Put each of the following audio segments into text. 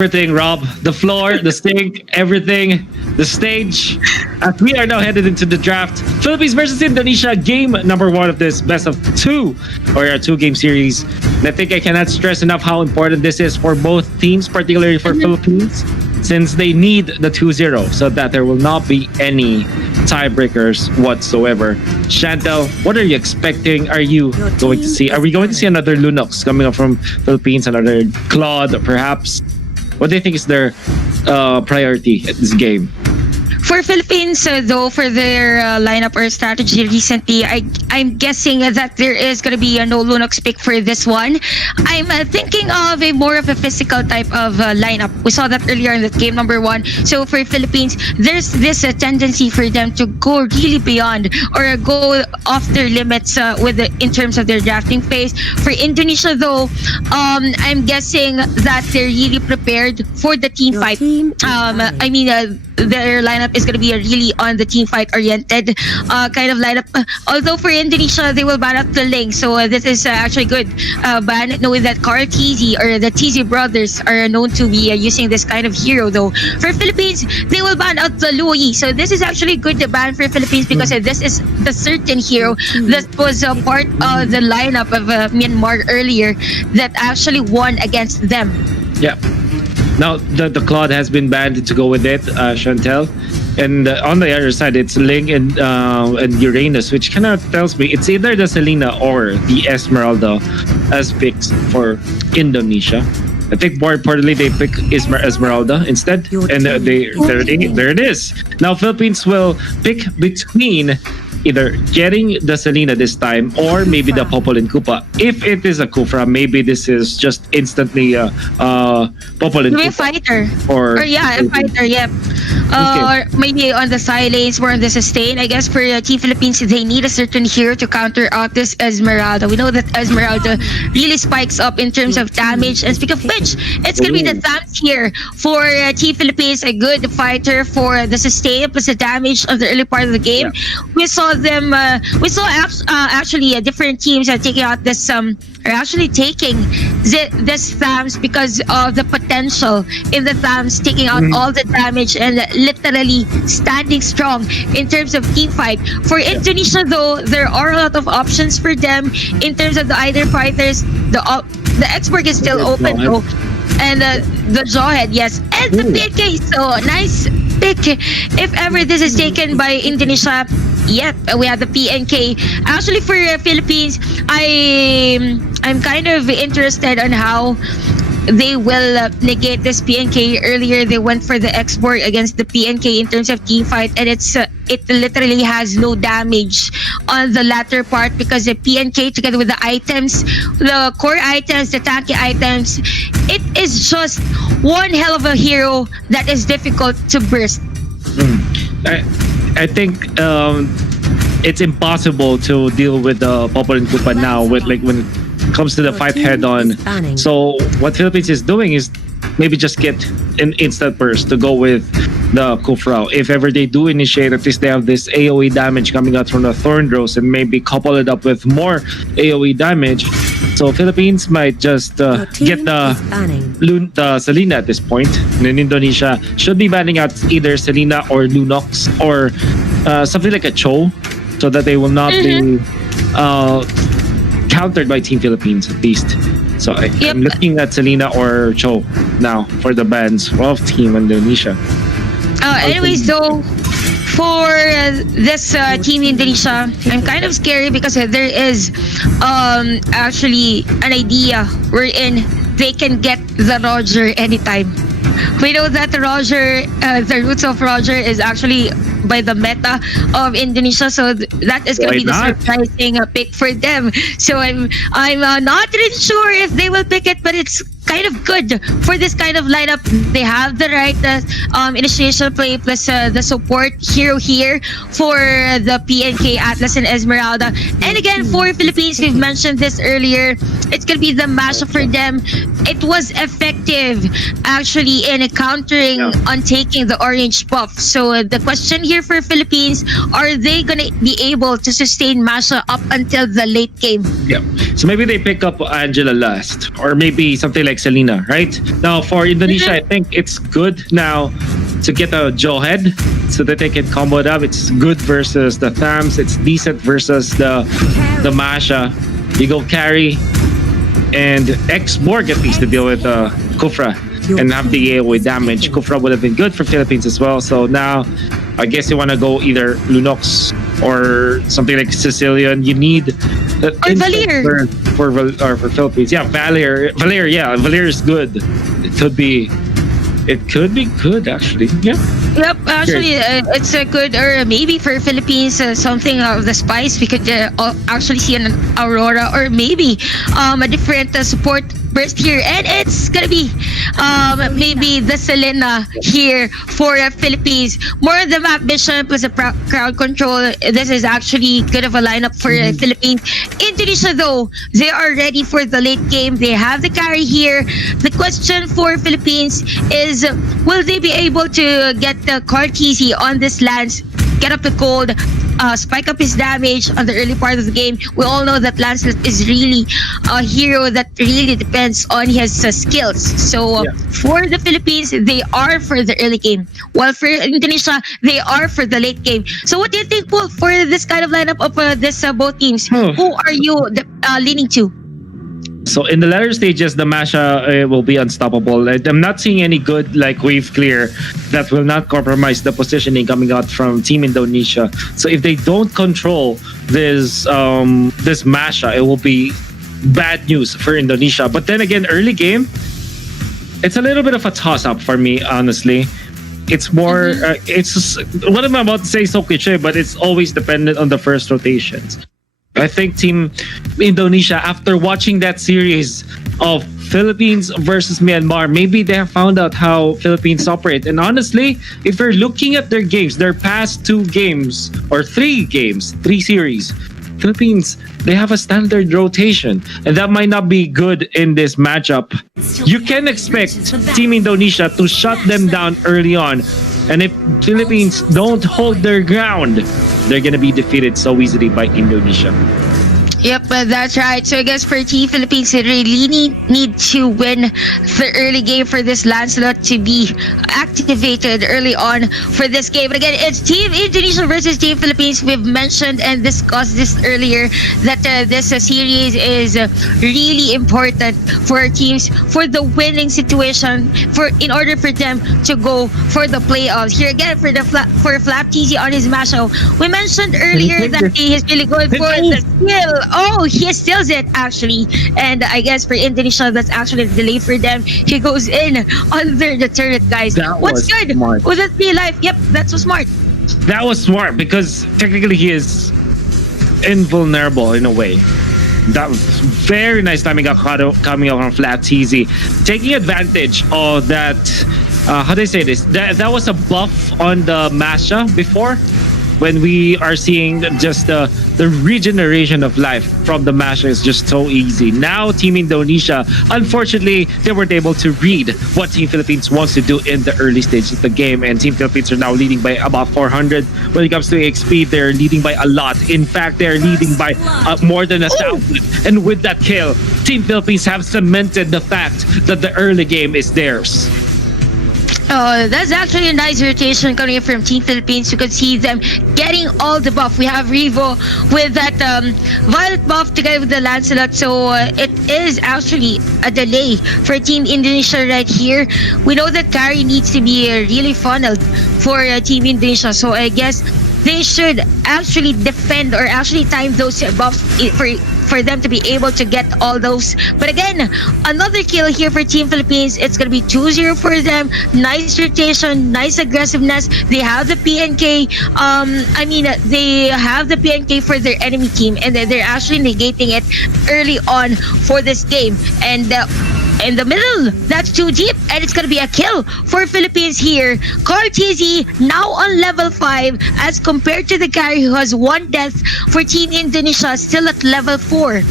everything, Rob. The floor, the sink, everything, the stage. As we are now headed into the draft, Philippines versus Indonesia, game number 1 of this best of 2 or a 2-game series. And I think I cannot stress enough how important this is for both teams, particularly for Philippines, since they need the 2-0 so that there will not be any tiebreakers whatsoever. Chantel, what are you expecting? Are we going to see another Lunox coming up from Philippines, another Claude perhaps? What do you think is their priority at this game? For Philippines, though, for their lineup or strategy recently, I'm guessing that there is going to be a no Lunox pick for this one. I'm thinking of more of a physical type of lineup. We saw that earlier in the game number 1. So for Philippines, there's this tendency for them to go really beyond or go off their limits in terms of their drafting phase. For Indonesia, though, I'm guessing that they're really prepared for the team fight. Their lineup is going to be a really on the team fight oriented kind of lineup. Although for Indonesia, they will ban out the Ling. So this is actually good ban, knowing that Carl TZ or the TZ brothers are known to be using this kind of hero. Though for Philippines, they will ban out the Luoyi. So this is actually good to ban for Philippines because this is the certain hero that was part of the lineup of Myanmar earlier that actually won against them. Yeah. Now, the Claude has been banned to go with it, Chantel. And on the other side, it's Ling and Uranus, which kind of tells me it's either the Selena or the Esmeralda as picks for Indonesia. I think more importantly, they pick Esmeralda instead. And there it is. Now, Philippines will pick between either getting the Selena this time or maybe the Popolin Koopa. If it is a Kufra, maybe this is just instantly a Popolin Koopa. Fighter. Or a fighter, yep. Or maybe on the silence or on the sustain. I guess for Team Philippines, they need a certain hero to counter out this Esmeralda. We know that Esmeralda really spikes up in terms of damage. And speaking of which, it's going to be the Thams here for Team Philippines, a good fighter for the sustain plus the damage of the early part of the game. Yeah. We saw actually different teams are taking out this are actually taking this Thams because of the potential in the Thams taking out all the damage and literally standing strong in terms of team fight. For Indonesia, though, there are a lot of options for them in terms of the either fighters. The export is still open though, and the Jawhead, yes, and the PK. So nice pick if ever this is taken by Indonesia. Yep, we have the PNK. Actually, for Philippines, I'm kind of interested on how they will negate this PNK. Earlier, they went for the export against the PNK in terms of team fight, and it literally has no damage on the latter part because the PNK together with the items, the core items, the tanky items, it is just one hell of a hero that is difficult to burst. I think it's impossible to deal with the Popolin Koopa now with when it comes to the fight head on. So what Philippines is doing is maybe just get an instant burst to go with the Kufra. If ever they do initiate, at least they have this AoE damage coming out from the Thorn Rose and maybe couple it up with more AoE damage. So Philippines might just get the Selena at this point. And then Indonesia should be banning out either Selena or Lunox or something like a Cho so that they will not be countered by Team Philippines at least. So I'm looking at Selena or Cho now for the bans of Team Indonesia. Anyways, though, for this Team Indonesia, I'm kind of scary because there is actually an idea wherein they can get the Roger anytime. We know that Roger, the roots of Roger is actually by the meta of Indonesia, so that is going to be the surprising pick for them. So I'm not really sure if they will pick it, but it's kind of good for this kind of lineup. They have the right initiation play plus the support hero here for the PNK, Atlas, and Esmeralda. And again, for Philippines, we've mentioned this earlier, it's gonna be the mashup for them. It was effective actually in countering on taking the orange buff. So the question here for Philippines, are they gonna be able to sustain Masha up until the late game? Yeah. So maybe they pick up Angela last, or maybe something like Selena, right? Now for Indonesia, I think it's good now to get a Jawhead so that they can combo it up. It's good versus the Thams. It's decent versus the Masha. You go carry and X-Borg at least to deal with Kufra and have the AoE damage. Kufra would have been good for Philippines as well. So now I guess you want to go either Lunox or something like Sicilian. You need that Valier for Philippines. Yeah, Valier. Yeah, Valier is good. It could be good actually. Yeah. Yep, actually, it's a good, or maybe for Philippines, something of the spice. We could actually see an Aurora, or maybe a different support burst here, and it's gonna be maybe the Selena here for Philippines. More of the map vision plus the crowd control. This is actually good of a lineup for Philippines. Indonesia though, they are ready for the late game. They have the carry here. The question for Philippines is, will they be able to get the Cartesi on this Lance, get up the gold, spike up his damage on the early part of the game? We all know that Lancelot is really a hero that really depends on his skills. So for the Philippines, they are for the early game, while for Indonesia, they are for the late game. So what do you think, Paul, for this kind of lineup of this both teams? Who are you leaning to? So in the latter stages, the Masha will be unstoppable. I'm not seeing any good like wave clear that will not compromise the positioning coming out from Team Indonesia. So if they don't control this this Masha, it will be bad news for Indonesia. But then again, early game, it's a little bit of a toss-up for me, honestly. It's more, it's what I'm about to say is so cliche, but it's always dependent on the first rotations. I think Team Indonesia, after watching that series of Philippines versus Myanmar, maybe they have found out how Philippines operate. And honestly, if you're looking at their games, their past 2 games or 3 games, 3 series, Philippines, they have a standard rotation, and that might not be good in this matchup. You can expect Team Indonesia to shut them down early on. And if Philippines don't hold their ground, they're gonna be defeated so easily by Indonesia. Yep, that's right. So I guess for Team Philippines, they really need to win the early game for this Lancelot to be activated early on for this game. But again, it's Team Indonesia versus Team Philippines. We've mentioned and discussed this earlier that this series is really important for our teams for the winning situation, for in order for them to go for the playoffs. Here again for Flap TZ on his Masho. We mentioned earlier that he is really good for the skill. Oh, he steals it actually. And I guess for Indonesia, that's actually the delay for them. He goes in under the turret, guys. What's good? Smart. Would that be life? Yep, that's so smart. That was smart because technically he is invulnerable in a way. That was very nice timing coming out from Flat TZ. Taking advantage of that, how do I say this? That was a buff on the Masha before, when we are seeing just the regeneration of life from the Masha is just so easy. Now Team Indonesia, unfortunately, they weren't able to read what Team Philippines wants to do in the early stages of the game, and Team Philippines are now leading by about 400. When it comes to XP, they're leading by a lot. In fact, they're leading by more than 1,000. And with that kill, Team Philippines have cemented the fact that the early game is theirs. Oh, that's actually a nice rotation coming from Team Philippines. You can see them getting all the buff. We have Revo with that violet buff together with the Lancelot. So it is actually a delay for Team Indonesia right here. We know that carry needs to be really funneled for Team Indonesia. So I guess they should actually defend or actually time those buffs for them to be able to get all those. But again, another kill here for Team Philippines. It's gonna be 2-0 for them. Nice rotation, nice aggressiveness. They have the PNK. They have the PNK for their enemy team, and they're actually negating it early on for this game. And in the middle, that's too deep, and it's gonna be a kill for Philippines here. Cartesi now on level 5 as compared to the carry who has 1 death for Team Indonesia, still at level 4.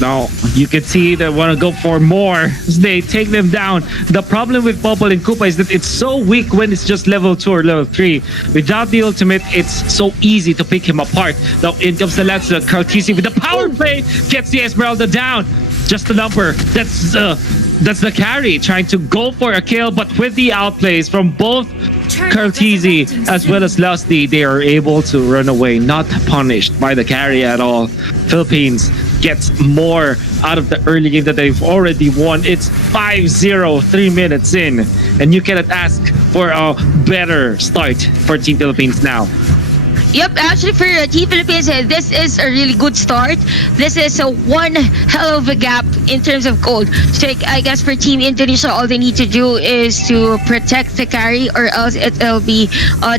Now, you can see they want to go for more. They take them down. The problem with Popol and Koopa is that it's so weak when it's just level 2 or level 3. Without the ultimate, it's so easy to pick him apart. Now, in comes the Cartesi with the power play, gets the Esmeralda down. Just a number. That's that's the carry trying to go for a kill, but with the outplays from both Kartizi as well as Lusty, they are able to run away, not punished by the carry at all. Philippines gets more out of the early game that they've already won. It's 5-0, 3 minutes in, and you cannot ask for a better start for Team Philippines now. Yep, actually for Team Philippines, this is a really good start. This is a one hell of a gap in terms of gold. So I guess for Team Indonesia, all they need to do is to protect the carry, or else it'll be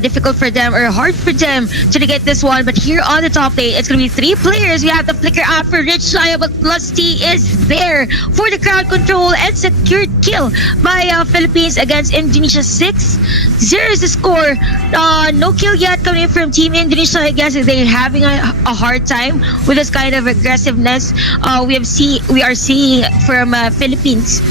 difficult for them or hard for them to get this one. But here on the top lane, it's going to be 3 players. We have the flicker out for Rich Shaya, but Lusty is there for the crowd control and secured kill by Philippines against Indonesia. 6-0 is the score. No kill yet coming in from Team Indonesia. I guess they're having a hard time with this kind of aggressiveness we are seeing from Philippines.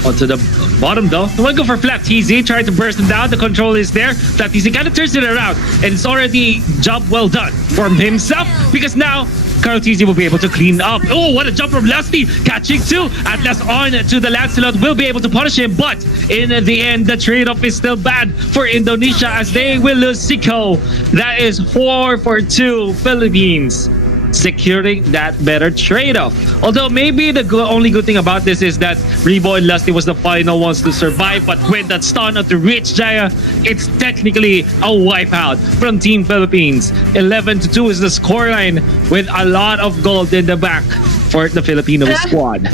To the bottom though, the one go for Flat TZ, trying to burst him down. The control is there. Flat TZ kind of turns it around, and it's already job well done for himself, because now Kartizi will be able to clean up. Oh, what a jump from Lusty, catching 2. Atlas on to the Lancelot, will be able to punish him, but in the end, the trade-off is still bad for Indonesia as they will lose Siko. That is 4-2 Philippines, securing that better trade-off. Although maybe the only good thing about this is that Rimo and Lusty was the final ones to survive, but with that stun of the Rich Jaya, it's technically a wipeout from Team Philippines. 11-2 is the scoreline, with a lot of gold in the back for the Filipino squad.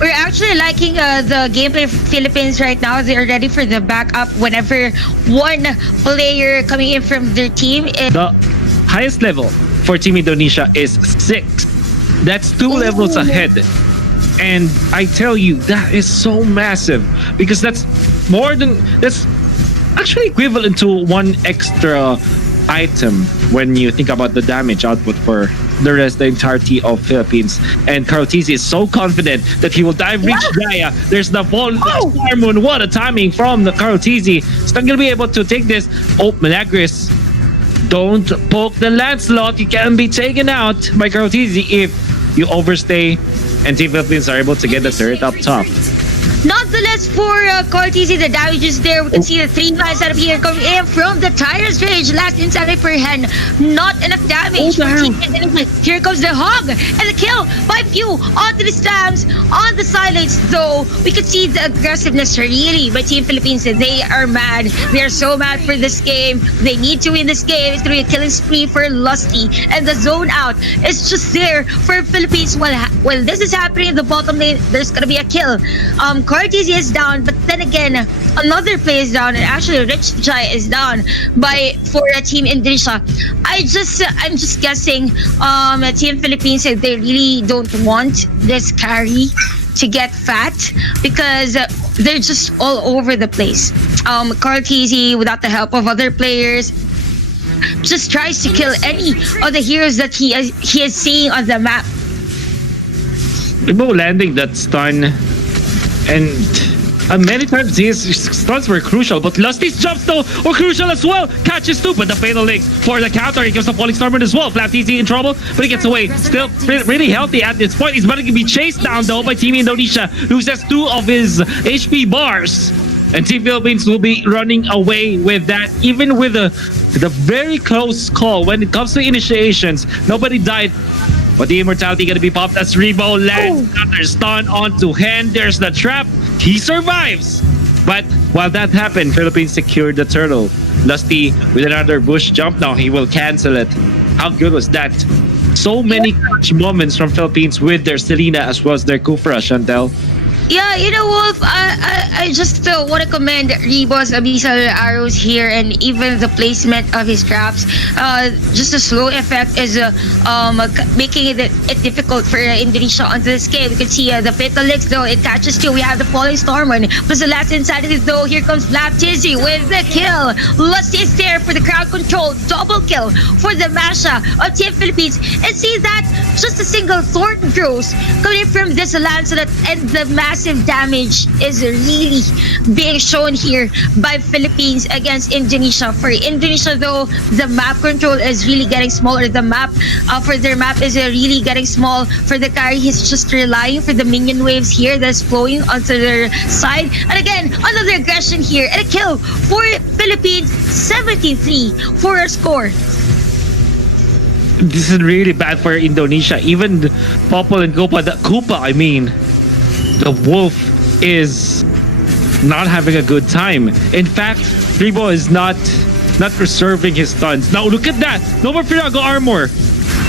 We're actually liking the gameplay of Philippines right now. They're ready for the backup whenever one player coming in from their team is... The highest level for Team Indonesia is 6. That's 2 levels ahead. And I tell you, that is so massive, because that's actually equivalent to 1 extra item when you think about the damage output for the entirety of Philippines. And Kartizi is so confident that he will dive reach Jaya. There's the fall Star Moon. What a timing from the Kartizi. He's not gonna be able to take this. Oh, Milagris, don't poke the Lancelot. You can be taken out by Kartizi if you overstay, and Team Philippines are able to get the turret up top. Nonetheless, for Kartizi, the damage is there. We can see the 3 guys out of here coming in from the Tyrant's Rage. Last inside per hand. Not enough damage for Team Indonesia. Here comes the hog and the kill by Few onto the stamps on the sidelines. Though we could see the aggressiveness really by Team Philippines. They are mad. They are so mad for this game. They need to win this game. It's going to be a killing spree for Lusty. And the zone out is just there for Philippines. While this is happening in the bottom lane, there's going to be a kill. Kartizi is down, but then again, another player is down, and actually Rich Jai is down for Team Indonesia. I'm just guessing Team Philippines, they really don't want this carry to get fat, because they're just all over the place. Kartizi, without the help of other players, just tries to kill any of the heroes that he is seeing on the map. Rimo landing that stun, and many times his stuns were crucial, but Lusty's jumps though were crucial as well. Catches 2, but the fatal link for the counter. He gives the falling Stormer as well. Flat TZ in trouble, but he gets away. Still really healthy at this point. He's about to be chased down though by Team Indonesia, who has 2 of his HP bars. And Team Philippines will be running away with that, even with the very close call when it comes to initiations. Nobody died, but the immortality gonna be popped as Rimo lands another stun onto hand. There's the trap. He survives. But while that happened, Philippines secured the turtle. Lusty with another bush jump now. He will cancel it. How good was that? So many clutch moments from Philippines with their Selena as well as their Kufra, Chantel. Yeah, you know, Wolf, I just want to commend Rimo's abyssal arrows here, and even the placement of his traps. Just the slow effect is making it difficult for Indonesia onto this game. You can see the fatal licks though, it catches 2. We have the falling Stormon, plus the last inside of it though. Here comes Baptizzi with the kill. Lusty is there for the crowd control. Double kill for the Masha of Team Philippines. And see that, just a single Thornton throws coming from this Lancelot, and the massive aggressive damage is really being shown here by Philippines against Indonesia. For Indonesia though, the map control is really getting smaller. The map for their map is really getting small. For the carry, he's just relying for the minion waves here that's flowing onto their side. And again, another aggression here and a kill for Philippines, 73 for a score. This is really bad for Indonesia. Even Popol and Koopa, I mean, the Wolf is not having a good time. In fact, Rimo is not preserving his stuns. Now look at that. No more Firago armor.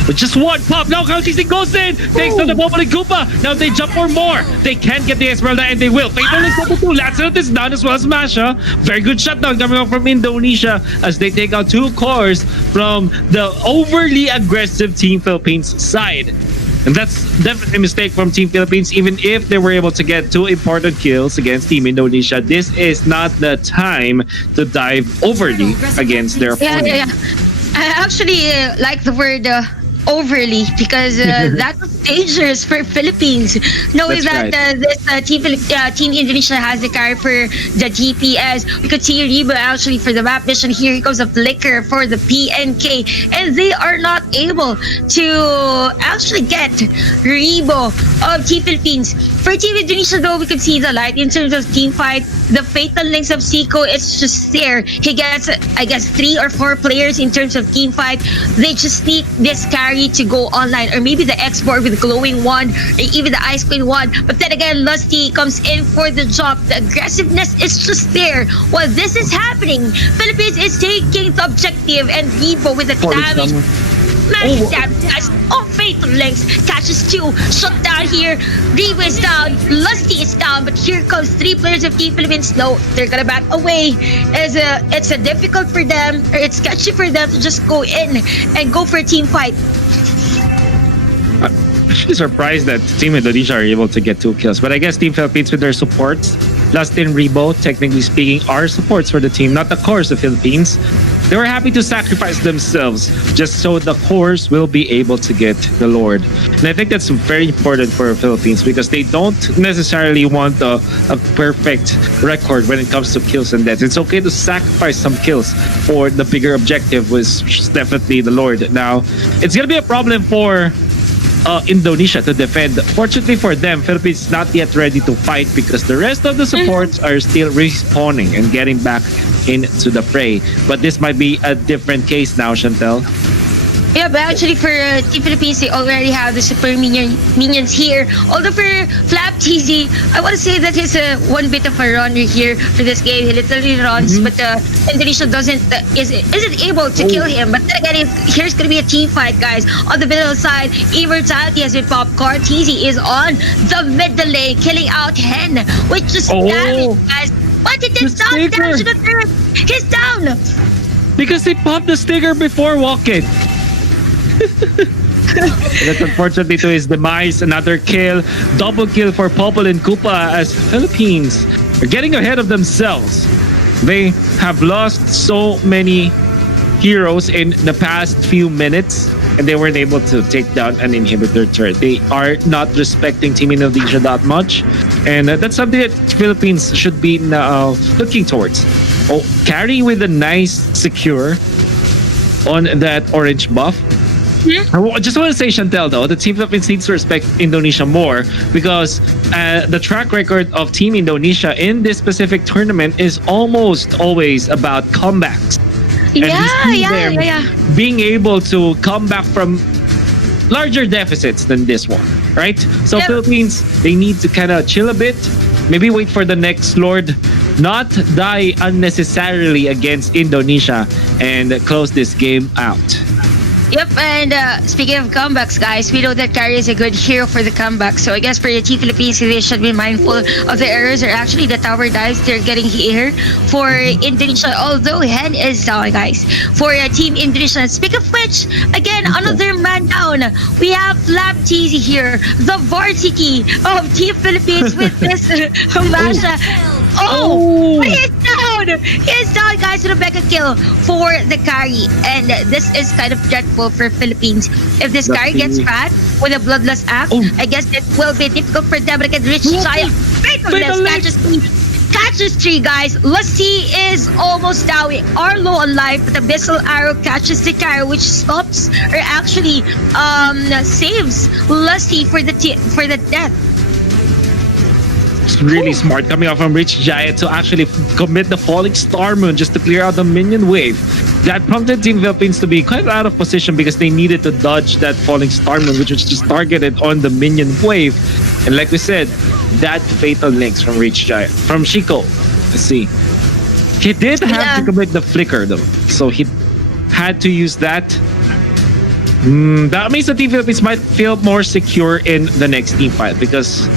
But just one pop. Now Counting goes in. Thanks to the Popol and Koopa. Now they jump for more. They can get the Esmeralda and they will. Fatal Link number 2. Lancelot is down as well as Masha. Very good shutdown coming out from Indonesia as they take out 2 cores from the overly aggressive Team Philippines side. And that's definitely a mistake from Team Philippines. Even if they were able to get 2 important kills against Team Indonesia, this is not the time to dive overly against their opponent. Yeah. I actually like the word overly because that was dangerous for Philippines, knowing That's that right. this team Indonesia has the carry for the DPS. We could see Rimo actually for the map vision. Here he goes a flicker for the PNK, and they are not able to actually get Rimo of Team Philippines. For Team Indonesia though, we could see the light in terms of team fight. The fatal links of Seiko, it's just there. He gets, I guess, 3 or 4 players in terms of team fight. They just need this carry to go online, or maybe the export with the glowing one, or even the ice queen one. But then again, Lusty comes in for the job. The aggressiveness is just there. While this is happening, Philippines is taking the objective, and Rimo with the damage. Massive damage, guys. Oh, fatal links. Catches 2. Shut down here. Rimo is down. Lusty is down. But here comes 3 players of Team Philippines. No, they're gonna back away. It's a difficult for them, or it's sketchy for them to just go in and go for a team fight. I'm actually surprised that Team Indonesia are able to get 2 kills. But I guess Team Philippines with their supports, Lusty and Rimo, technically speaking, are supports for the team, not the cores of Philippines. They were happy to sacrifice themselves just so the cores will be able to get the Lord. And I think that's very important for Philippines because they don't necessarily want a perfect record when it comes to kills and deaths. It's okay to sacrifice some kills for the bigger objective, which is definitely the Lord. Now, it's going to be a problem for Indonesia to defend. Fortunately for them, Philippines is not yet ready to fight because the rest of the supports are still respawning and getting back into the fray. But this might be a different case now, Chantel. Yeah, but actually for Team Philippines, they already have the super minions here. Although for Flap TZ, I want to say that he's one bit of a runner here for this game. He literally runs, but Indonesia isn't able to kill him. But then again, here's going to be a team fight, guys. On the middle side, Immortality has been popped. TZ is on the middle lane, killing out Hen, which just damage, guys. But it did not damage the turret. He's down. Because they popped the sticker before walking. That's unfortunately to his demise. Another kill, double kill for Popol and Koopa as Philippines are getting ahead of themselves. They have lost so many heroes in the past few minutes and they weren't able to take down an inhibitor turret. They are not respecting Team Indonesia that much, and that's something that Philippines should be looking towards. Oh, carry with a nice secure on that orange buff. I just want to say, Chantel, though, the Team Philippines needs to respect Indonesia more because the track record of Team Indonesia in this specific tournament is almost always about comebacks. And being able to come back from larger deficits than this one, right? So Philippines, they need to kind of chill a bit, maybe wait for the next Lord, not die unnecessarily against Indonesia and close this game out. Yep, and speaking of comebacks, guys, we know that Carry is a good hero for the comeback. So I guess for the Team Philippines, they should be mindful of the errors or actually the tower dives they're getting here for Indonesia. Although Hen is down, guys, for Team Indonesia. Speak of which, again, another man down. We have Flap TZ here, the varsity of Team Philippines with this Masha. But he's down! He's down, guys, with a Becca kill for the carry. And this is kind of dreadful for Philippines. If this carry gets fat with a Bloodlust app, I guess it will be difficult for them to get rich. Giant Fatal Lens catches three, guys. Lassie is almost down. We are low on life, but the Abyssal Arrow catches the carry, which stops or actually saves Lassie for the death. It's really smart coming out from Rich Giant to actually commit the Falling Star Moon just to clear out the minion wave. That prompted Team Philippines to be quite out of position because they needed to dodge that Falling Star Moon, which was just targeted on the minion wave. And like we said, that fatal links from Rich Giant. From Chico, let's see. He did have to commit the flicker though. So he had to use that. That means the Team Philippines might feel more secure in the next team fight because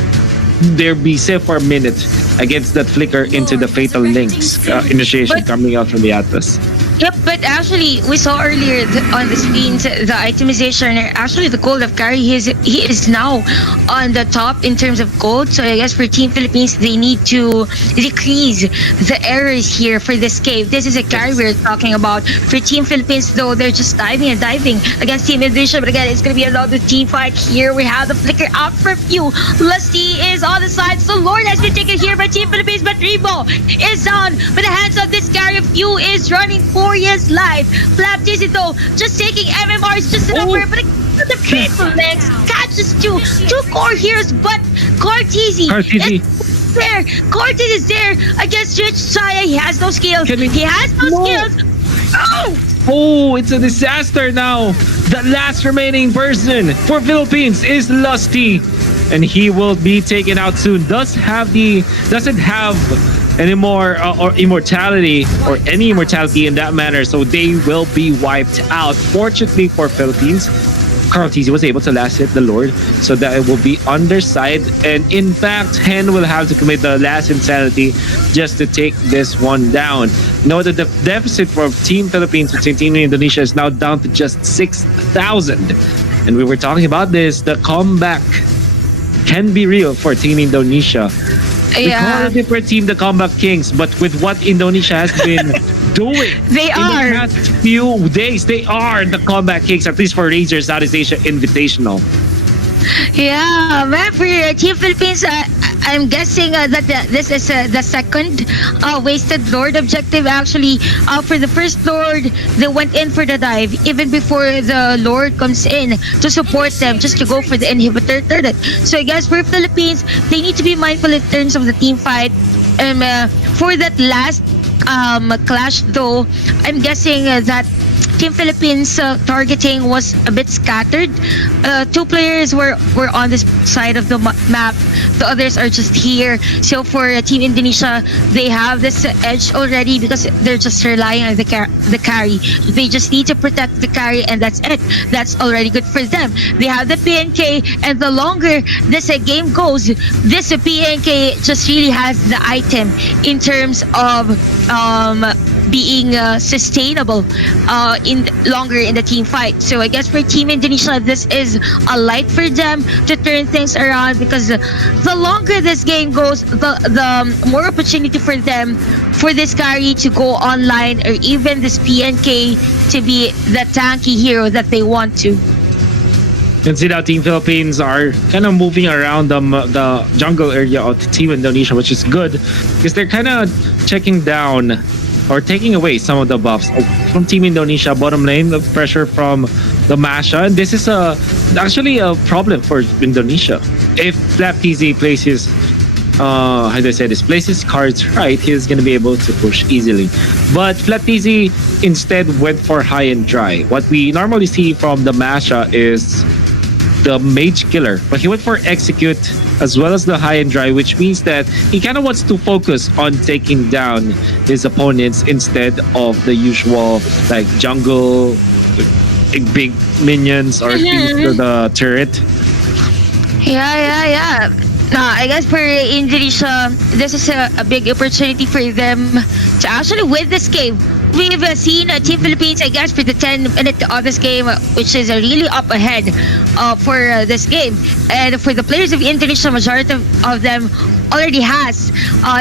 they'll be safe for a minute against that flicker into the fatal links initiation coming out from the Atlas. Yep, but actually, we saw earlier on the screens the itemization. Actually, the gold of carry, he is now on the top in terms of gold. So I guess for Team Philippines, they need to decrease the errors here for this cave. This is a carry we're talking about. For Team Philippines, though, they're just diving and diving against Team Indonesia. But again, it's going to be another team fight here. We have the flicker out for a few. Lusty is on the side. So Lord has been taken here by Team Philippines, but Rimo is down. But the hands of this carry, few is running for his life. Flaptizi though, just taking MMRs just enough for but the fatal legs catches two core heroes, but Cortese is there. Cortese is there against Rich Chaya. He has no skills. He has no skills. Oh, it's a disaster now. The last remaining person for Philippines is Lusty, and he will be taken out soon. Doesn't have any more or immortality or any immortality in that manner, so they will be wiped out. Fortunately for Philippines, Carl Tizzy was able to last hit the Lord, so that it will be underside, and in fact Hen will have to commit the last insanity just to take this one down. Note that the deficit for Team Philippines between Team Indonesia is now down to just 6,000, and we were talking about this. The comeback can be real for Team Indonesia. We call it a different team, the Comeback Kings, but with what Indonesia has been doing in the past few days, they are the Comeback Kings, at least for Razer Southeast Asia Invitational. Yeah, man, for Team Philippines, I'm guessing that this is the second wasted Lord objective. Actually, for the first Lord, they went in for the dive even before the Lord comes in to support them, just to go for the inhibitor turret. So I guess for Philippines, they need to be mindful in terms of the team fight. For that last clash, though, I'm guessing that Team Philippines targeting was a bit scattered. Two players were on this side of the map. The others are just here. So for Team Indonesia, they have this edge already because they're just relying on the carry. They just need to protect the carry, and that's it. That's already good for them. They have the PNK, and the longer this game goes, this PNK just really has the item in terms of being sustainable longer in the team fight. So I guess for Team Indonesia, this is a light for them to turn things around, because the longer this game goes, the more opportunity for them for this carry to go online, or even this PNK to be the tanky hero that they want to. You can see that Team Philippines are kind of moving around the jungle area of Team Indonesia, which is good because they're kind of checking down or taking away some of the buffs from Team Indonesia. Bottom lane, the pressure from the Masha, and this is actually a problem for Indonesia. If Flaptizi plays his plays his cards right, he's gonna be able to push easily. But Flaptizi instead went for high and dry. What we normally see from the Masha is the mage killer, but he went for execute as well as the high and dry, which means that he kind of wants to focus on taking down his opponents instead of the usual like jungle big minions or things to the turret. Yeah. I guess for Indonesia, this is a big opportunity for them to actually win this game. We've seen Team Philippines, I guess, for the 10-minute of this game, which is really up ahead for this game. And for the players of Indonesia, majority of them already has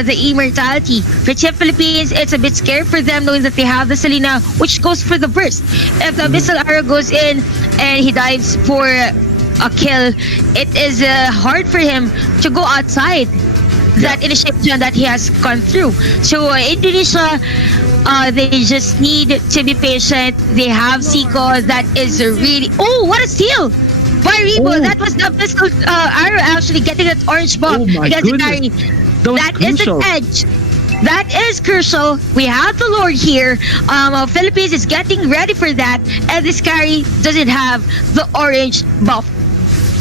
the immortality. For Team Philippines, it's a bit scary for them knowing that they have the Selena, which goes for the burst. If the Abyssal Arrow goes in and he dives for a kill, it is hard for him to go outside. that initiation that he has gone through. So Indonesia, they just need to be patient. They have Seiko that is really, oh, what a steal by Rimo. Oh. That was the physical arrow actually getting that orange ball Oh my against the goodness. carry. That was That is crucial. the edge. That is crucial. We have the Lord here. Philippines is getting ready for that, and this carry doesn't have the orange buff.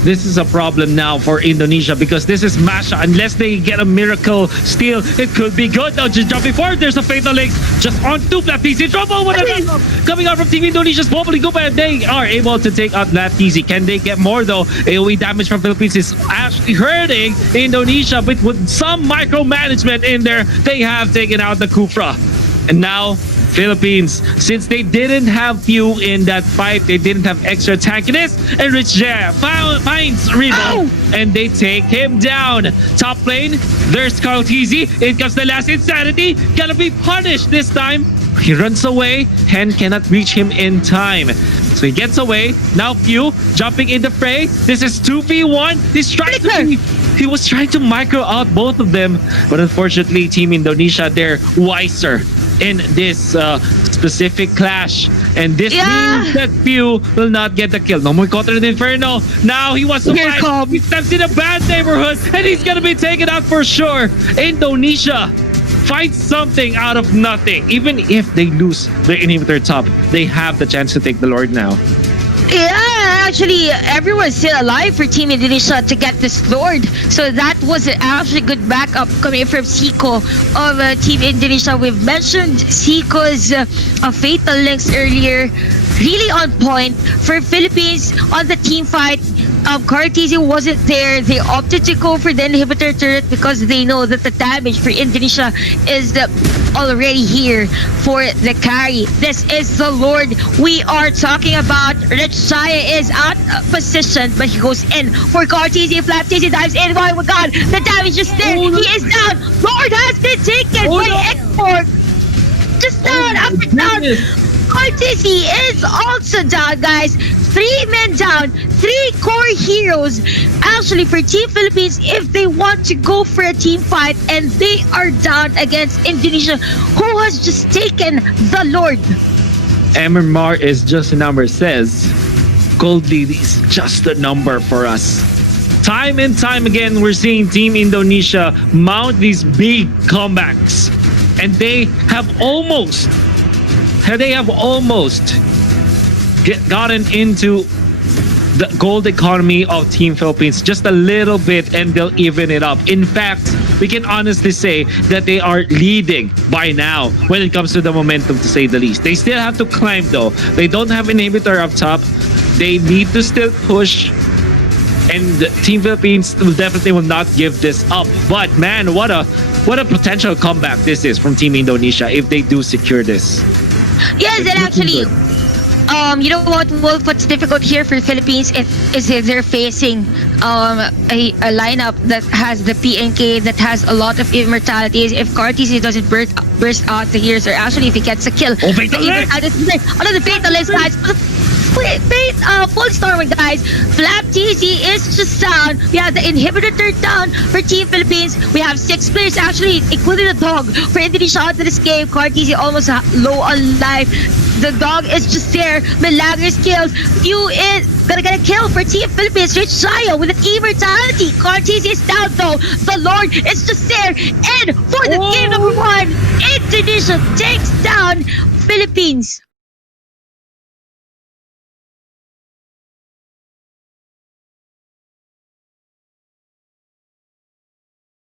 This is a problem now for Indonesia because this is Masha. Unless they get a miracle steal, it could be good. Now, just jumping forward, there's a fatal link just on two. Baptiste in trouble. What coming out from Team Indonesia's Bobble Gupa, and they are able to take out Baptiste. Can they get more though? AoE damage from Philippines is actually hurting Indonesia, but with some micromanagement in there, they have taken out the Kufra. And now Philippines, since they didn't have few in that fight, they didn't have extra tankiness, and Rich Jaya finds Rimo, and they take him down. Top lane, there's Carl Teasy. In comes the last Insanity, gonna be punished this time. He runs away, Hen cannot reach him in time. So he gets away. Now Few jumping in the fray. This is 2v1. He was trying to micro out both of them, but unfortunately, Team Indonesia, they're wiser in this specific clash, and this means that Few will not get the kill. No more Contra the Inferno. Now he wants to fight. He steps in a bad neighborhood, and he's gonna be taken out for sure. Indonesia finds something out of nothing. Even if they lose the inhibitor top, they have the chance to take the Lord now. Yeah, actually, everyone's still alive for Team Indonesia to get this Lord. So that was actually good backup coming from Seiko of Team Indonesia. We've mentioned Seiko's fatal links earlier. Really on point for Philippines on the team fight. Cartesi wasn't there. They opted to go for the inhibitor turret because they know that the damage for Indonesia is already here for the carry. This is the Lord we are talking about. Rich Shaya is out of position, but he goes in for Cartesi. Flaptesi dives in. Oh my god, the damage is there. He is down. Lord has been taken by Export. Just down, up and down. Cartesi is also down, guys. 3 men down, 3 core heroes. Actually, for Team Philippines, if they want to go for a team fight and they are down against Indonesia, who has just taken the Lord. MMR is just a number, says Gold Lead is just a number for us. Time and time again, we're seeing Team Indonesia mount these big comebacks, and they have almost gotten into the gold economy of Team Philippines just a little bit, and they'll even it up. In fact, we can honestly say that they are leading by now when it comes to the momentum, to say the least. They still have to climb though. They don't have an inhibitor up top. They need to still push, and Team Philippines will not give this up. But man, what a potential comeback this is from Team Indonesia if they do secure this. Yes, and actually, you know what, Wolf, what's difficult here for Philippines is that they're facing a lineup that has the PNK, that has a lot of immortalities. If Cartesi doesn't burst out the heroes, or actually if he gets a kill, another fatal list, guys. Full storming, guys. Flap TZ is just down. We have the inhibitor turned down for Team Philippines. We have 6 players actually, including the dog, for Indonesia out of this game. Cartesi almost low on life. The dog is just there. Milagros kills. Few is gonna get a kill for Team Philippines. Rich Shaya with an immortality. Cartesi is down though. The Lord is just there. And for the game number 1, Indonesia takes down Philippines.